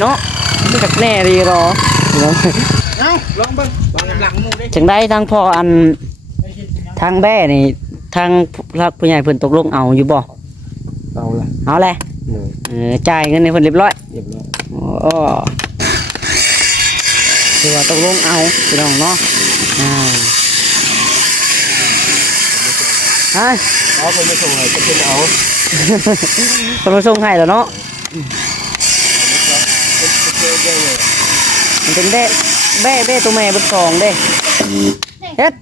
เนาะไม่จักแน่ดีรอเอ้าลองเบิ่งหลังมูดิจังได้ทางพ่ออันทางแบ่นี่ทางผู้ใหญ่เพิ่นตกลงเอาอยู่บ่เอาแหละจ่ายเงินในเพิ่นเรียบร้อยโอ้คือว่าตกลงเอาพี่น้องเนาะฮะเอาคนมาส่งให้จะเป็นเอาคนมาส่งให้แล้วเนาะมันเป็นแบ่ตัวแม่เป็นสองเด้เฮ็ด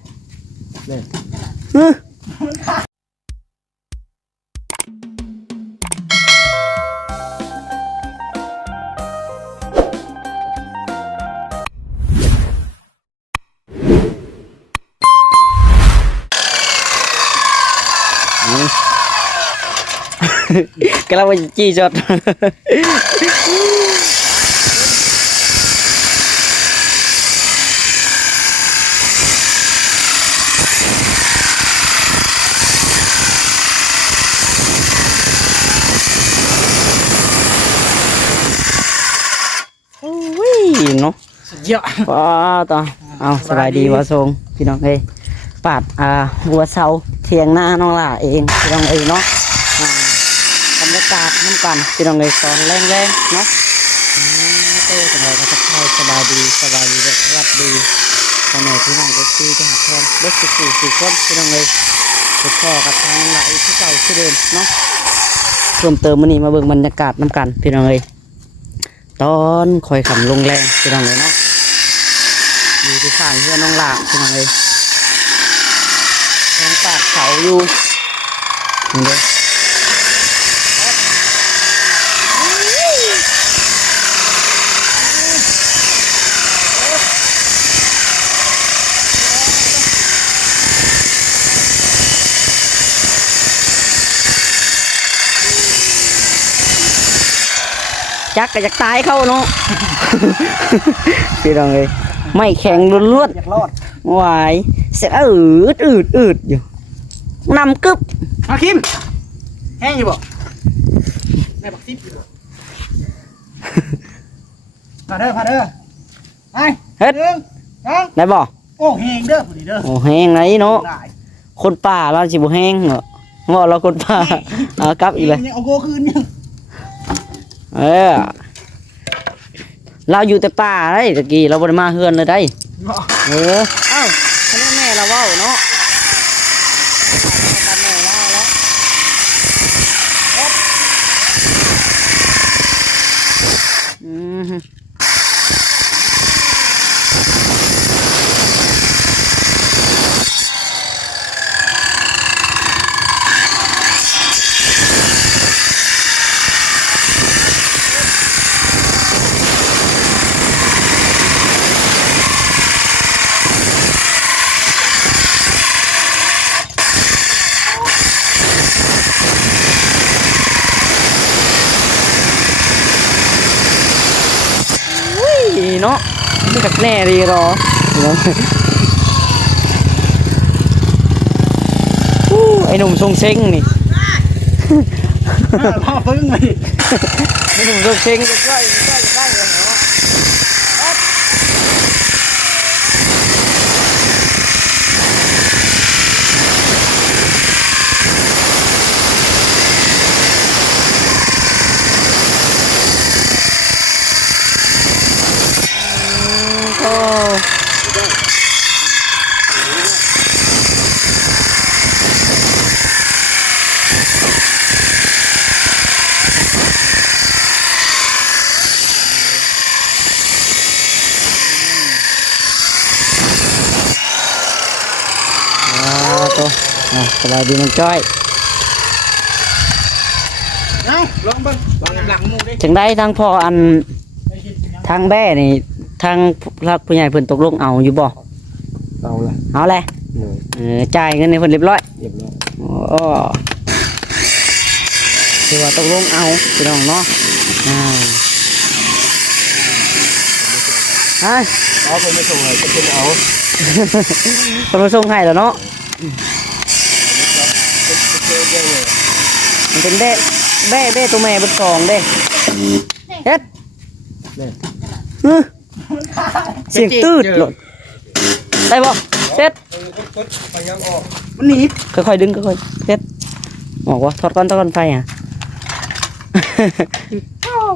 กำลังไปจี้จอดเนาะเยอะป้าต่อเอาสบายดีวะทรงพี่น้องเอ้ยปาดหัวเสาเทียงหน้าน้องล่าเองพี่น้องเอ้ยเนาะบรรยากาศน้ำกันพี่น้องเอ้ยตอนแรงๆเนาะเต้สบายก็จะคอยสบายดีแบบสวัสดีตอนไหนพี่น้องก็คือจะหาแทนเด็กสี่คนพี่น้องเอ้ยติดต่อกับทางน้องล่าอีกที่เก่าที่เดิมเนาะเพิ่มเติมมื้อนี้มาเบิ่งบรรยากาศน้ำกันพี่น้องเอ้ยตอนคอยขำลงแรงพี่น้องเลยเนาะอยู่ที่ข้างเพื่อนน้องหลาพี่น้องเลยทางปากเขาอยู่นี่เลยจักก็อยากตายเข้าเนาะพี่น้องเลยไม่แข็งล้วนๆหวายเสียอืดอยู่นำกึบมาคิมแห้งอยู่บ่ได้บักซิบอยู่บ่พาเด้อไปเฮ็ดได้บ่โอ้แห้งเด้อผู้นี้เด้อโอ้แห้งไหนเนาะคนป่าเราสิบ่แห้งเหรอว่าเราคนป่าเอากลับอีกเลยเอาโกคืนยังเราอยู่แต่ป่าได้ตะกี้เราบ่ได้มาเฮือนเลยได้เอ้าท่านแม่เราเว้าเนาะแม่ว่าแล้วเนาะไม่จักแน่ดีรอไอ้หนุ่มทรงเซ็งนี่พ่อพึ่งเลยไอ้หนุ่มทรงเซ็งจะได้เลยเหรอสบายดีมันจ้อยลองเบิ่งหลังมูดิจังได้ทางพ่ออันทางแบ่นี่ทางผู้ใหญ่เพิ่นตกลงเอาอยู่บ่เอาแหละจ่ายเงินในเพิ่นเรียบร้อยโอ้คือว่าตกลงเอาพี่น้องเนาะฮะเอาคนมาส่งให้จะเป็นเอาคนมาส่งให้แล้วเนาะมันเป็นแบ่ตัวแม่เป็นสองเด้เฮ็ด เสียงตืดหลดได้บ่เซ็ต ไปยังออก มันหนีบ ค่อยๆดึงค่อยๆเซ็ตออกวะถอดก้อนไฟอ่ะ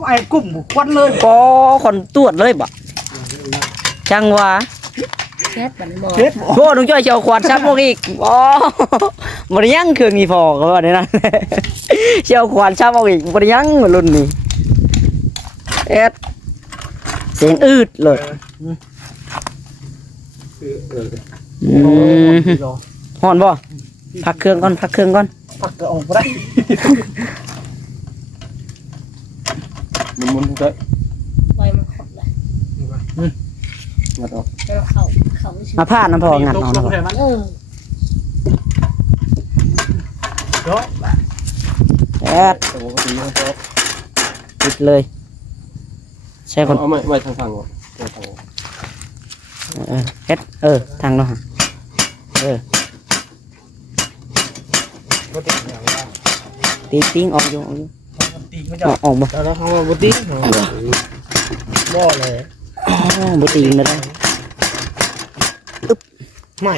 ไอ้กลุ่มควันเลย ปอขอนตรวจเลยบ่ช่างว่า เฮ็ดบ่ โอ้ลุงจ้อยเชียวขวานชักพวกอีกอ๋อบ่ได้ยังเครื่องอีพอก็ว่าได้นั่นเชียวขวานชักพวกอีกบ่ได้ยังรุ่นนี้เอ็ดเสียงอืดเลยฮ้อนบ่พักเครื่องก่อน ปักก็ออกบ่ได้ มันจะ ไว้มันขดเลย งัดออก แล้วเขาชื่อ มาพาดน้ำพองัดเอา ล นะ ง บ่ แถมัน เออ เนาะ เอ็ด แต่ปกติมันจะ ปิดเลยใช่คน เอาไม่ทางฝั่งก่อนทาง เอ็ดทางเนาะตีปิ้งออกอยู่ ตีมันจะ ออกบ่ แล้วเขาว่าบ่ตีบ่เลย บ่ตีมาได้ ใหม่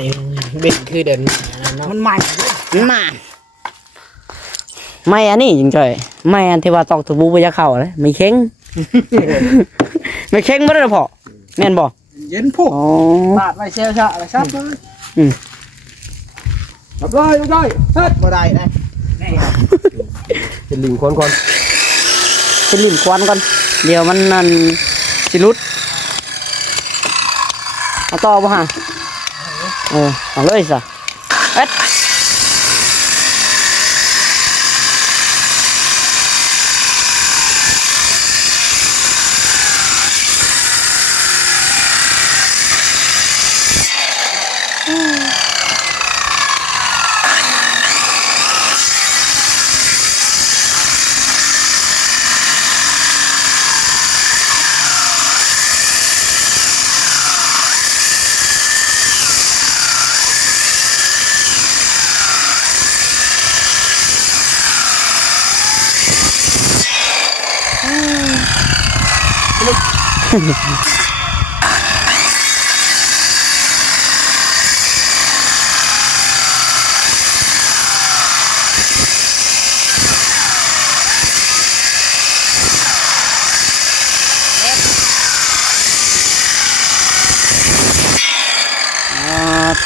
เบ็ดคือเด่นมันใหม่ น่าไม่อันนี้จริงจ่อยไม่อันที่ว่าตอกตะบูบ่จะเข้าเลยไม่เข็ง ไม่เข็งบ่ได้พอแม่นบ่ เย็นพวก อ๋อ ปาดไว้เชียวชะอะไรครับเลย รับได้เฮ็ด บ่ได้นะนี่ครับ เป็นลิงคนก่อน เป็นลิ้นควันก่อนเดี๋ยวมันนั่นสิหลุดเอาต่อบ่ฮะเอาเลยซะเอ็ด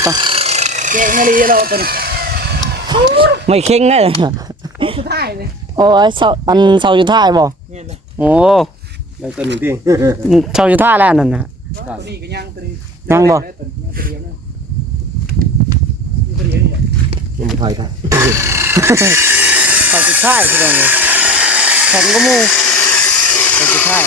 ต่อ เก่งอะไรเราตัวนี้ ไม่เข็งได้เลย สุดท้ายเลย โอ้ยเสาอันเสาอยู่ท้ายบ่ เนี่ยเลย โอ้ ยังตัวหนึ่งที่ เสาอยู่ท้ายแล้วนั่นน่ะ ตัวนี้ก็ยังตัวนี้ ยังบ่ ตัวเดียวนึงตัวเดียวนี่แหละ มันไทยครับ เสาอยู่ท้ายพี่น้องเอ้ยแข็งก็มูเสาอยู่ท้าย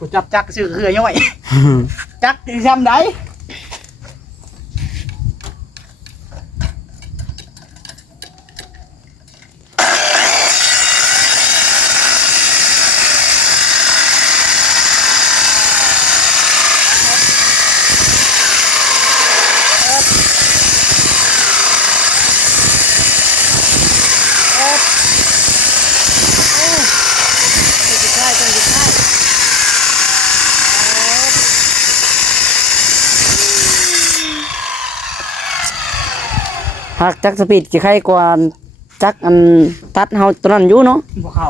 กูจับจักชื่อเขื่อย่อยจักที่ทำได้ หากจักสปีดกี่ใครกว่าจักอันตัดเฮาตัวนั้นอยู่เนาะ พวกเขา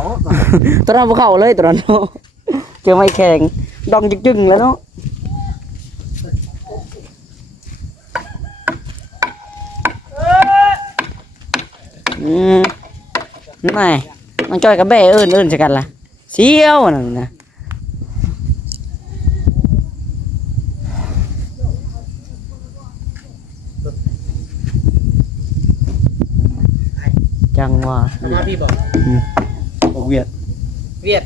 ตัวนั้นบ่เข้าเลยตัวนั้นเนาะเจอไม้แข็งดองจึงๆแล้วเนาะไม่มันจ้อยกับแบ่เอิ้นๆจักกันล่ะเสียวนั่นน่ะจังว่า มาพี่บอก ออกเวียด เวียด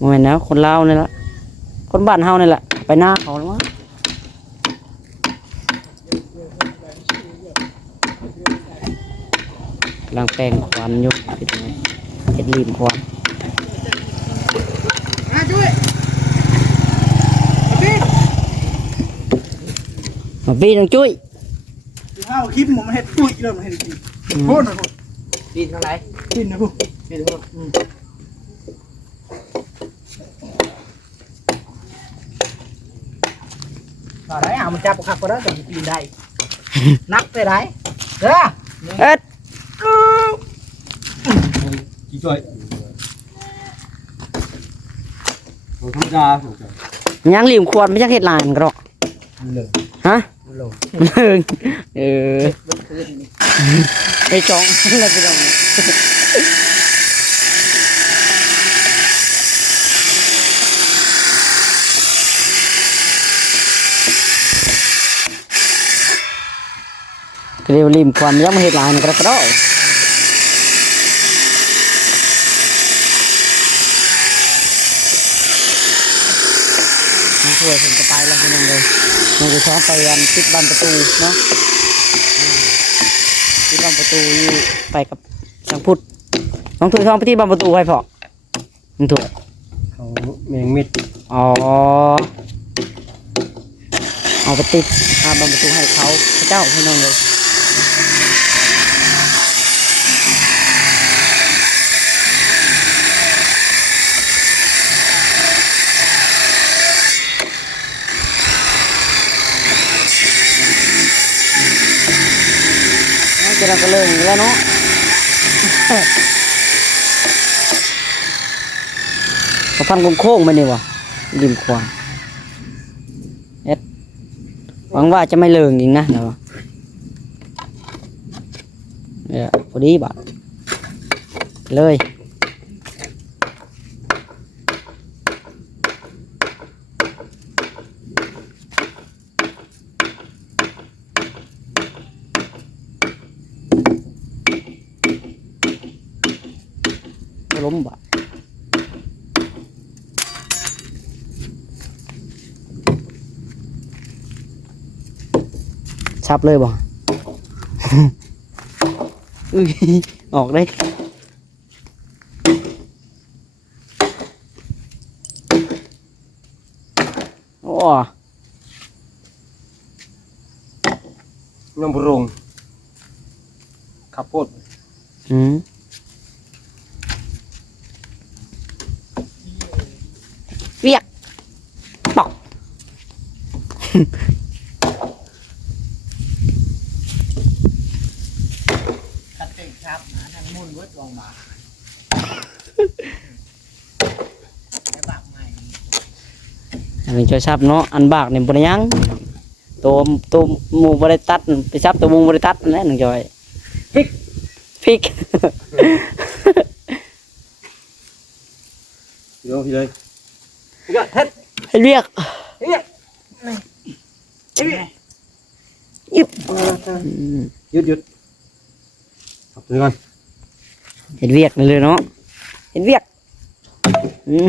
บ่แม่นแล้วคนลาวนี่ล่ะคนบ้านเฮานี่แหละไปหน้าเขาแล้วมั้ง ำลังแปลงควันอยู่พี่น้องเฮ็ดริมควัน มาช่วยพี่ มาพี่น้องจุ้ย ข้าวคลิปผมมาเห็ดตุ้ยเริ่มเห็ดกินพูดนะพูด ดินทางไหน กินนะพูด ดินทางนู้น ต่อได้เอามันจับขับก็ได้แต่กินได้นักไปได้เด้อ เอ็ด กี่ช่วยเราธรรมดา ยังริมควันไม่ใช่เฮ็ดลานก็หรอก เลย ฮะ โล เออ เมื่อคืนนี่ ไปจองแล้วพี่น้องเรียวริมควันยังไม่เฮ็ดลานก็กระโดดช่วยผมจะไปแล้วพี่น้องเลยมันจะช้อนไปอันติดบันประตูเนาะติดบันประตูอยู่ไปกับสังพุทธน้องถุยทองไปที่บันประตูให้พอน้องถุย เขาแมงเม็ด อ๋อเอาไปติดบันประตูให้เขาพระเจ้าพี่น้องเลยจะเราก็เลิกแล้วเนาะ เขาพันโค้งๆไปนี่วะริมควางเอ็ดหวังว่าจะไม่เลิงจริงนะเดี๋ยวเนี่ยพอดีบัดเลยล้มบ่ชับเลยบ่ อุ้ยออกได้โอ้ น้ำบรุงขับโพด อืมเวียกปอก คัดเต็มครับนะทางมุ่นเวิร์ดลงมาไอ้บากใหม่ อันนี้จะชับเนาะอันบากเนี่ยบริยังตัวหมูบริตัดไปชับตัวหมูบริตัดนั่นแหละหนึ่งจอยพริก พี่น้องพี่เลย ก็เท็ด ให้เรียก เฮ้ย ยิบ หยุดขับตัวกัน เห็นเวียกเลยเนาะเห็นเวียกอืม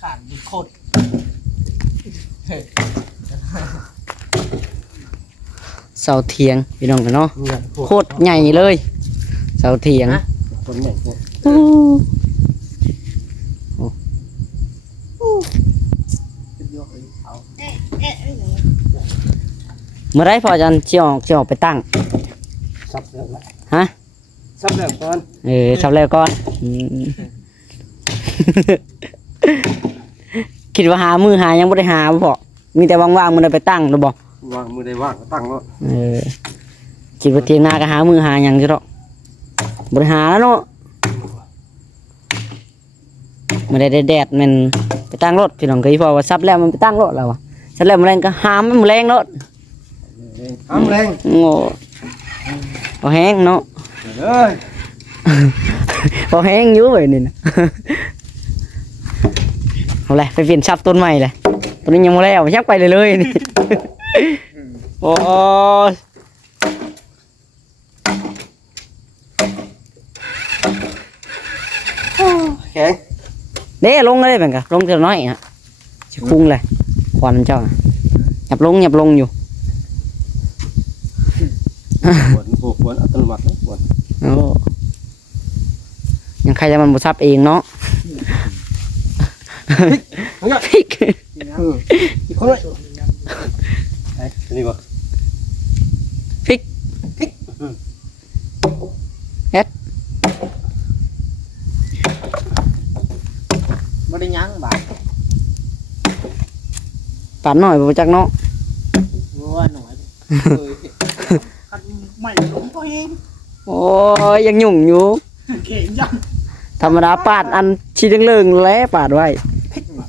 ขาดดิโคตร เสาเทียงพี่น้องกันเนาะ นี่ โคตรใหญ่เลยเสาเทียง คนใหญ่พวก โอ้เมื่อไรพอจันเชี่ยวไปตั้ง ซับแล้ว ฮะ ซับแล้วก่อน ทำแล้วก่อนอืม คิดว่าหามือหายังไม่ได้หาบ่พอมีแต่ว่างๆมันได้ไปตั้งหรือบ่ วางมือได้ว่างก็ตั้งแล้ว คิดว่าเทียงนาก็หามือหาหยังจ้ะเนาะบริหารแล้วเนาะไม่ได้แดดมันไปตั้งรถพี่น้องเคยพอว่าซับแล้วมันไปตั้งรถแล้ววะซับแล้วมันแรงก็หามมันแรงรถ ทำแรง โง่พอแห้งเนาะ เลย พอแห้งอยู่เลยนี่นะ เอาเลยไปเปลี่ยนซับต้นใหม่เลยต้นนี้ยังไม่แล้วยักไปเลยนี่ โอ้ย แข็ง เด้ลงเลยเป็นกะลงเท่าน้อยฮะจะคุ้งเลยควันมันเจ้าน่ะหยับลงอยู่ ปวดปวดอัตโนมัติเลยปวด โอ้ยังใครจะมันบ่ซับเองเนาะ พริก อีกคนเลยไอ้ตัวนี้บ่ พริกเฮ็ด บ่ได้ยั้งบาด ปานหน่อยบ่จักเนาะ วัวหน่อยคันไม่หลงก็เอง โอ้ยยังยุ่งอยู่ เก่งจัง ธรรมดาปาดอันชีเรื่องๆแล้วปาดไว้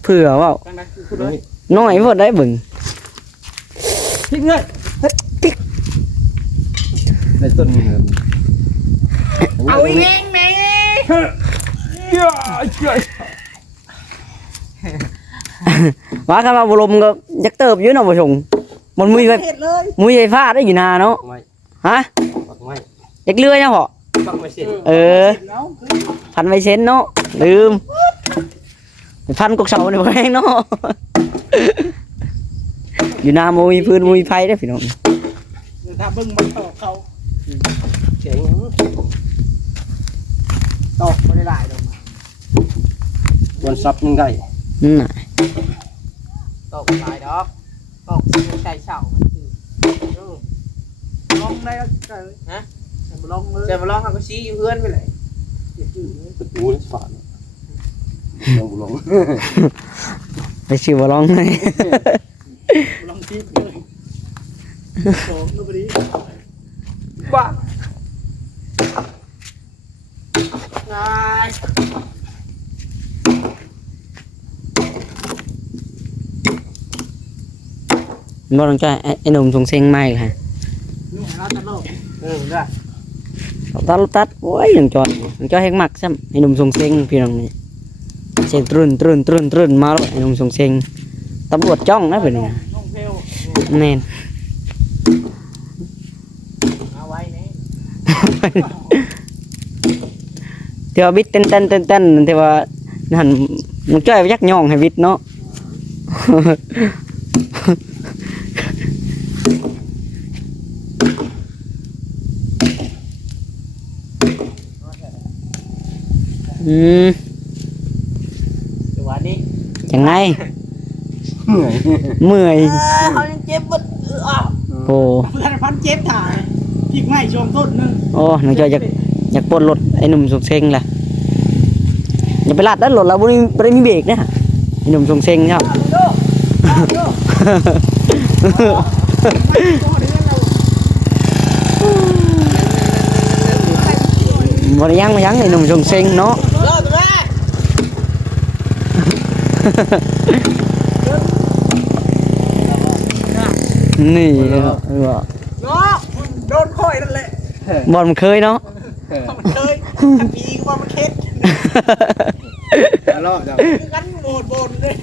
เผื่อเว้า จังได๋คือคุณเลย น้อยพอได้เบิ่ง พริกเงย ในต้นนี้ เอาเองแม่ ว่ากันว่าบ่ลมก็ยักเติบอยู่เนาะบ่ชงมันมุ้ยไฟ เฮ็ดเลย มุ้ยไฟฟ้าได้อยู่นาเนาะ ไม่ ฮะ ไม่ ยักเลื่อยนะพ่อ ต้องไม่เสร็จ เออ เอาคือ พันไว้เซนเนาะลืมพันกกเสาเนี่ยบ่แห้งเนาะอยู่นามุ้ยพื้นมุ้ยไฟได้อพี่น้อง ถ้าเบิ่งมันตอกเขา เจ๋ง ตอกบ่ได้หลายดอก วันซับยังได้ น่ะ ตกหลายดอกตกใส่เสามันคือ ลองได้ก็ฮะบ่ลองเลย จะมาลองเอาไปชี้อยู่เพื่อนไปเลย ประตูนี่ฝาลองบุลอง ไปสิบ่ลองเลย ลองทิพเลยโอ้ดูบ่ดี บ้า นาย บ่ต้องใจไอ้หนุ่มส่งเสียงใหม่ค่ะ นี่เราจะโลก ได้ ตัดโอ้ยยังจอดให้มักซ้ำไอ้หนุ่มส่งเสียงพี่น้องนี่เสียงตรึนมาแล้วไอ้หนุ่มส่งเสียงตำรวจจ้องนะเพิ่นนี่ น้องเพล แม่น เอาไว้นี่ ที่ว่าบิดเต้นที่ว่านั่นมึงจ้อยไปยักย่องให้บิดเนาะ อืม จังหวะนี้ จังไง เหนื่อย เมื่อย เขายังเจ็บปวดอ้าว โอ้ เพื่อนพันเจ็บถ่ายพริกไม้ช่วงต้นนึง โอ้น้องจ้อยอยากปลดรถไอ้หนุ่มส่งเสียงล่ะอย่าไปลัดด้านรถเราบ่ได้มีเบรกนะไอ้หนุ่มส่งเสียงครับ บ่ได้ยังไอ้หนุ่มส่งเสียงเนาะ รอดไป นี่ว่า เนาะโดนค่อยนั่นแหละ บอลมันเคยเนาะ มันเคยปีก็ว่ามันเค็ด รอบจัง กันโบนเลย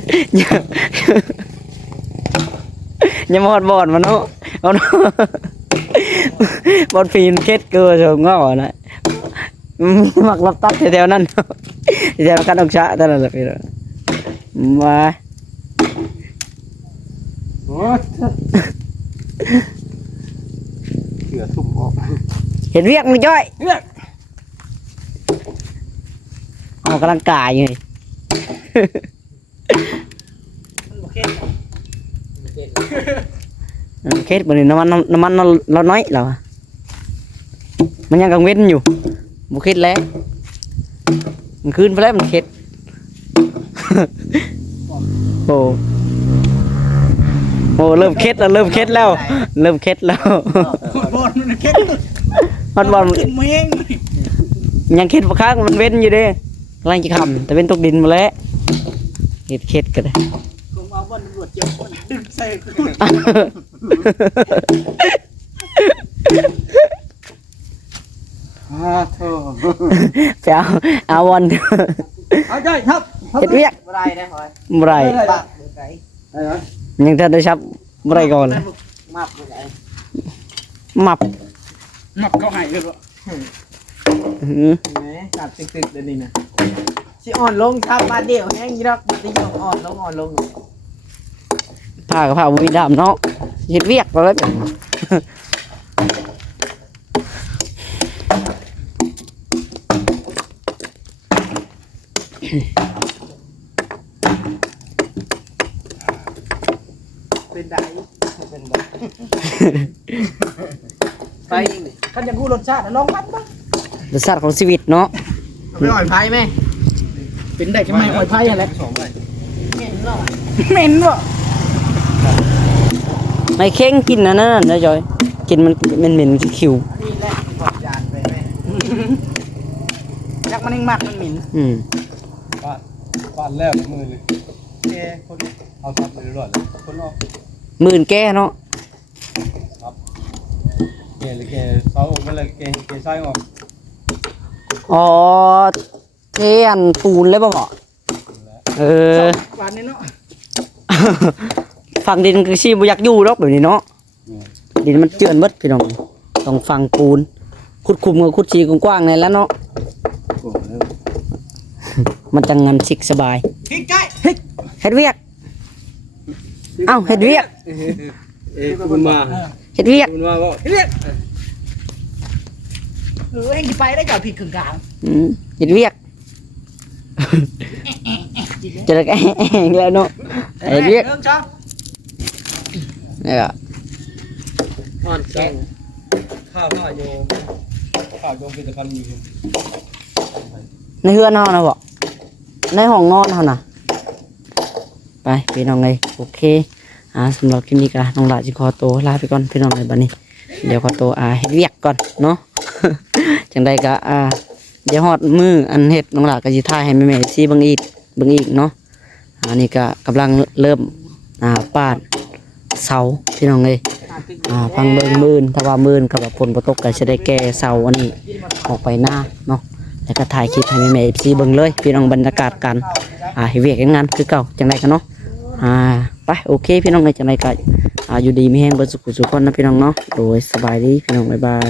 อย่ามาฮอดบอลมันเนาะเอาเนาะบอลฟีนเคสเกลือเถอะง้อนะมักรับตัดแถวๆนั้นแถวกันองศาแต่ละพี่มา โอ้เกือทุ่มออก เห็นเรียกมึงจ้อยออกกำลังกายอยู่นี่ มันบ่เค็ด เคสบนนี้น้ำมันเราน้อยเหรอมันยังกังเว้นอยู่บุเคสแล้วมันคืนไปแล้วมันเคส โอ้โหเริ่มเคสแล้วเริ่มเคสแล้ว โบนมันเค็ด ฮอดบอล ขึ้นมาเอง ยังเคสประค้างมันเว้นอยู่เด้กำลังจะคำแต่เป็นตกดินมาแล้วเคสก็ได้ ผมเอาบอลตำรวจเจ็บคนดึงใส่กู โธ่ จะเอาวัน เอาใจครับ เฮ็ดเวียก บ่ได้นะหอย บ่ไร ปากบ่ได้ ได้ไหม ยังทันได้ชับบ่ไรก่อนเลย มากบ่ได้ มับ หมับเขาหายเลยบ่ อื้อ แหมจับตึกๆเดี๋ยวนี้นะสิอ่อนลงทับมาเดียวแห้งยี่ดอกสิยอมอ่อนลง ผ้ากับผ้าบ่มีดำเนาะเฮ็ดเวียกไปแล้ว เป็นได เป็นแบบ ไป คันจะกู้รสชาติลองพัดบ้าง รสชาติของชีวิตเนาะ เอาไปอ่อยไผ่ไหม เป็นได้จะไม่อ่อยไพ่อะไร สองใบ เหม็นหรอ เหม็นบ่ ไม่เค็งกินนะนั่นนะจอยกินมันเหม็นคิว นี่แหละกดยานไปไหม ยักมันยังมัดมันเหม็น อืม ฟาดแล้วมือเลยแกคนเอาทับไปเรื่อยๆเลยคนออก มื่นแก้เนาะ แกเลยแกเขาออกมาเลยแกใช้ออก อ๋อเทอันปูนเลยบ่บ่เออ หวานนี่เนาะ ฝั่งดินคือชีบ่อยากอยู่หรอกแบบนี้เนาะดินมันเจือนเบิดพี่น้องต้องฟังปูนขุดคุมกับขุดชีกว้างๆนี่แหล้วเนาะ โอ้โห มันจังงันสิกสบาย พริกใกล้พริก เฮ็ดเวียกเอ้าเฮ็ดเวียก คุณมา เฮ็ดเวียก คุณมาก็ เรียกเองที่ไปได้กับพริกกึ่งกลาง เฮ็ดเวียกจะได้แห้งแล้วเนาะเฮ็ดเวียก เรื่องจ้า นี่ก็ อ่อนแกงข้าวโยมเป็นตะกันมี ในเฮือนเฮานะบ่ในห้องนอนเฮาน่ะไปพี่น้องเอ้ยโอเคสำหรับคลิปนี้ก็น้องหลาสิขอตัวลาไปก่อนพี่น้องเอ้ยบัดนี้เดี๋ยวขอตัวเฮ็ดเวียกก่อนเนาะ จังใดก็เดี๋ยวฮอดมืออันเฮ็ดน้องหลาก็สิถ่ายให้แม่ๆสิเบิ่งอีกเนาะอันนี้ก็กำลังเริ่มปาดเสาพี่น้องเอ้ยฟังเบิ่งมื่นถ้าว่ามื่นก็ว่าฝนบ่ตกก็สิได้แก้เสาอันนี้ออกไปหน้าเนาะแล้วก็ถ่ายคลิปให้แม่ๆสิเบิ่งเลยพี่น้องบรรยากาศกันเฮ็ดเวียกอย่างนั้นคือเก่าจังใดกันเนาะไปโอเคพี่น้องเอ้ยจังใดก็อยู่ดีมีแรงเบิดสุขสุขคนนะพี่น้องเนาะโดยสบายดีพี่น้องบ๊ายบาย